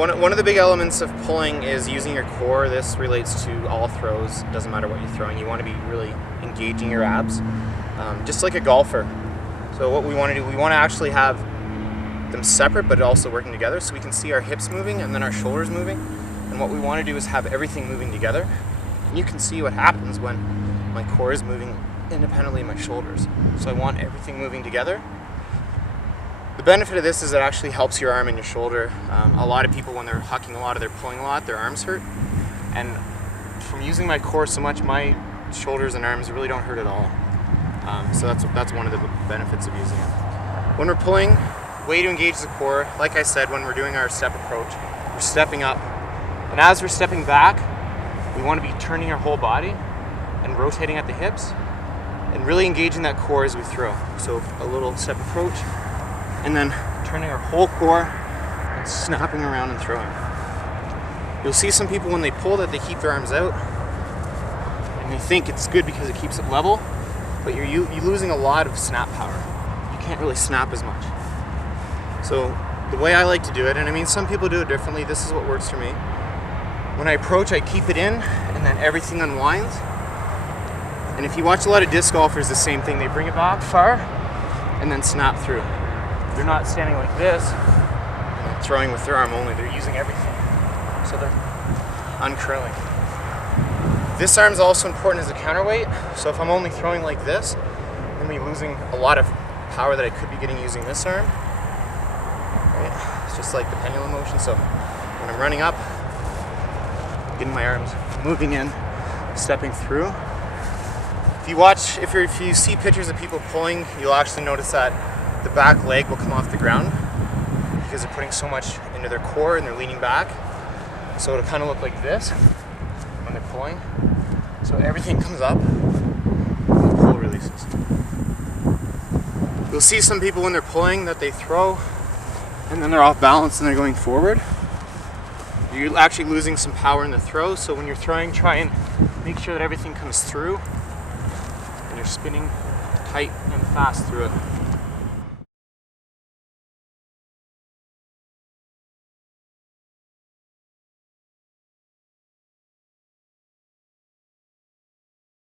One of the big elements of pulling is using your core. This relates to all throws. Doesn't matter what you're throwing. You want to be really engaging your abs, just like a golfer. So what we want to do, we want to actually have them separate but also working together, so we can see our hips moving and then our shoulders moving. And what we want to do is have everything moving together. And you can see what happens when my core is moving independently of my shoulders. So I want everything moving together. The benefit of this is it actually helps your arm and your shoulder. A lot of people, when they're hucking a lot or they're pulling a lot, their arms hurt. And from using my core so much, my shoulders and arms really don't hurt at all. So that's one of the benefits of using it. When we're pulling, way to engage the core, like I said, when we're doing our step approach, we're stepping up. And as we're stepping back, we want to be turning our whole body and rotating at the hips and really engaging that core as we throw. So a little step approach, and then turning our whole core and snapping around and throwing. You'll see some people when they pull that they keep their arms out and they think it's good because it keeps it level, but you're losing a lot of snap power. You can't really snap as much. So the way I like to do it, and I mean some people do it differently, this is what works for me. When I approach, I keep it in and then everything unwinds. And if you watch a lot of disc golfers, the same thing, they bring it back far and then snap through. They're not standing like this and then throwing with their arm only. They're using everything. So they're uncurling. This arm is also important as a counterweight. So if I'm only throwing like this, I'm going to be losing a lot of power that I could be getting using this arm. Right? It's just like the pendulum motion. So when I'm running up, getting my arms moving in, stepping through. If you see pictures of people pulling, you'll actually notice that the back leg will come off the ground because they're putting so much into their core and they're leaning back. So it'll kind of look like this when they're pulling. So everything comes up and the pull releases. You'll see some people when they're pulling that they throw and then they're off balance and they're going forward. You're actually losing some power in the throw, so when you're throwing, try and make sure that everything comes through and you're spinning tight and fast through it.